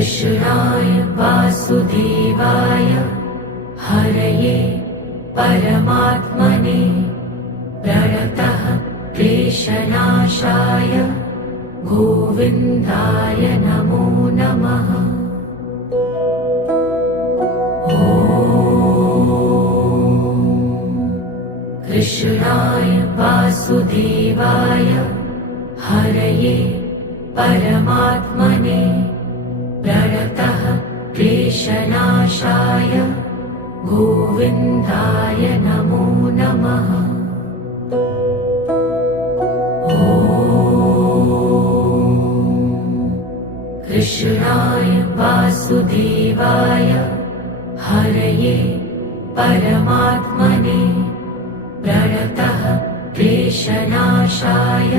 कृष्णाय वासुदेवाय हरये परमात्मने प्रणतः क्लेशनाशाय गोविन्दाय नमो नमः। कृष्णाय वासुदेवाय हरये परमात्मने प्रणतः क्लेशनाशाय गोविन्दाय नमो नमः। कृष्णाय वासुदेवाय हरये परमात्मने प्रणतः क्लेशनाशाय